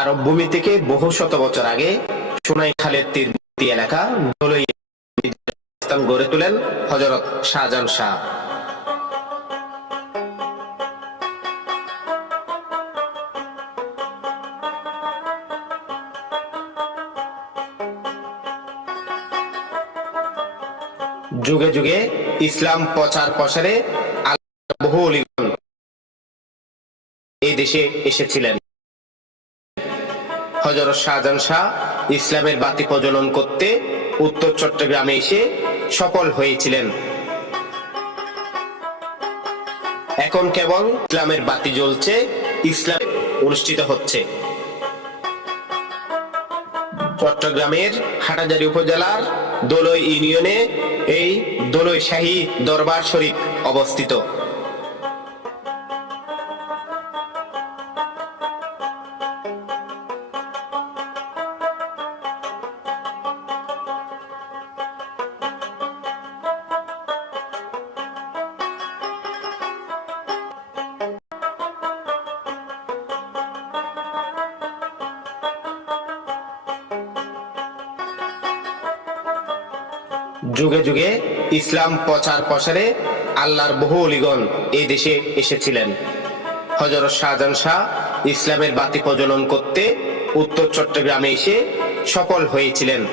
আরব ভূমি থেকে বহু শত বছর আগে সোনাই খালের তীরবর্তী এলাকা গড়ে তোলেন হজরত শাহজাহান শাহ। যুগে যুগে ইসলাম প্রচার প্রসারে বহু অলিগণ এই দেশে এসেছিলেন। হজরত শাহজাহান শাহ ইসলামের বাতি প্রজ্বলন করতে উত্তর চট্টগ্রামে এসে সফল হয়েছিলেন। এখন কেবল ইসলামের বাতি জ্বলছে, ইসলাম অনুষ্ঠিত হচ্ছে। চট্টগ্রামের হাটাজারি উপজেলার দোলই ইউনিয়নে এই দোলই শাহী দরবার শরীফ অবস্থিত। যুগে যুগে ইসলাম প্রচার প্রসারে আল্লাহর বহু অলিগণ এই দেশে এসেছিলেন। হজরত শাহজাহান শাহ ইসলামের বাতি প্রজ্বলন করতে উত্তর চট্টগ্রামে এসে সফল হয়েছিলেন।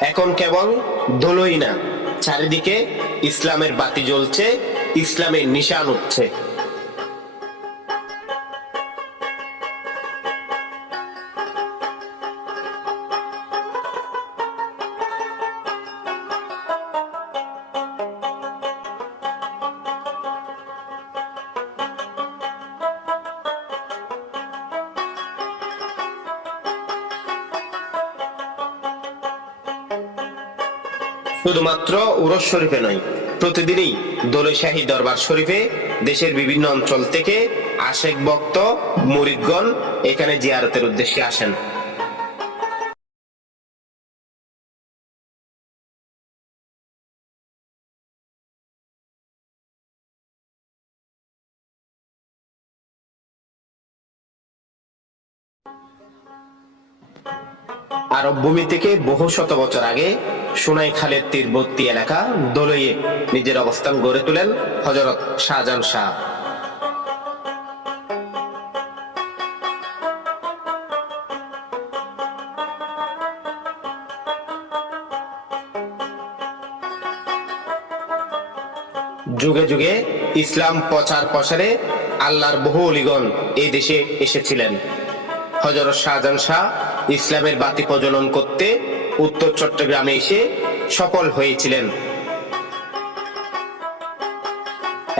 এখন কেবল ধুলোই না, চারিদিকে ইসলামের বাতি জ্বলছে, ইসলামের নিশান উঠছে। শুধুমাত্র উরস শরীফে নয়, প্রতিদিনই দোলেশাহী দরবার শরীফে দেশের বিভিন্ন অঞ্চল থেকে আশেক ভক্ত, মুরিদগণ এখানে জিয়ারতের উদ্দেশ্যে আসেন। আরব ভূমি থেকে বহু শত বছর আগে সোনাই খালের তীরবর্তী এলাকা দোলইয়ে নিজের অবস্থান গড়ে তোলেন হজরত শাহজাহান শাহ। যুগে যুগে ইসলাম প্রচার প্রসারে আল্লাহর বহু অলিগণ এই দেশে এসেছিলেন। হজরত শাহজাহান শাহ ইসলামের বাতি প্রজ্বলন করতে উত্তর চট্টগ্রামে এসে সফল হয়েছিলেন।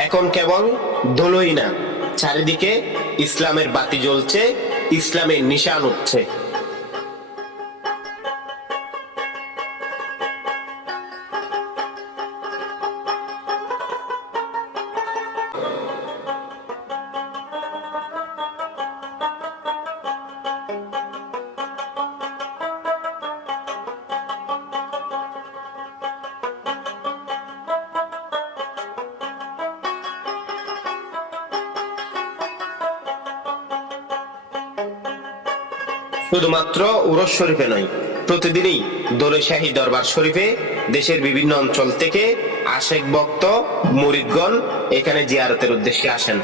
এখন কেবল ধুলোই না, চারিদিকে ইসলামের বাতি জ্বলছে, ইসলামের নিশান উঠছে। শুধুমাত্র উরস শরীফে নয়, প্রতিদিনই দোলেশাহী দরবার শরীফে দেশের বিভিন্ন অঞ্চল থেকে আশেক ভক্ত, মুরিদগণ এখানে জিয়ারতের উদ্দেশ্যে আসেন।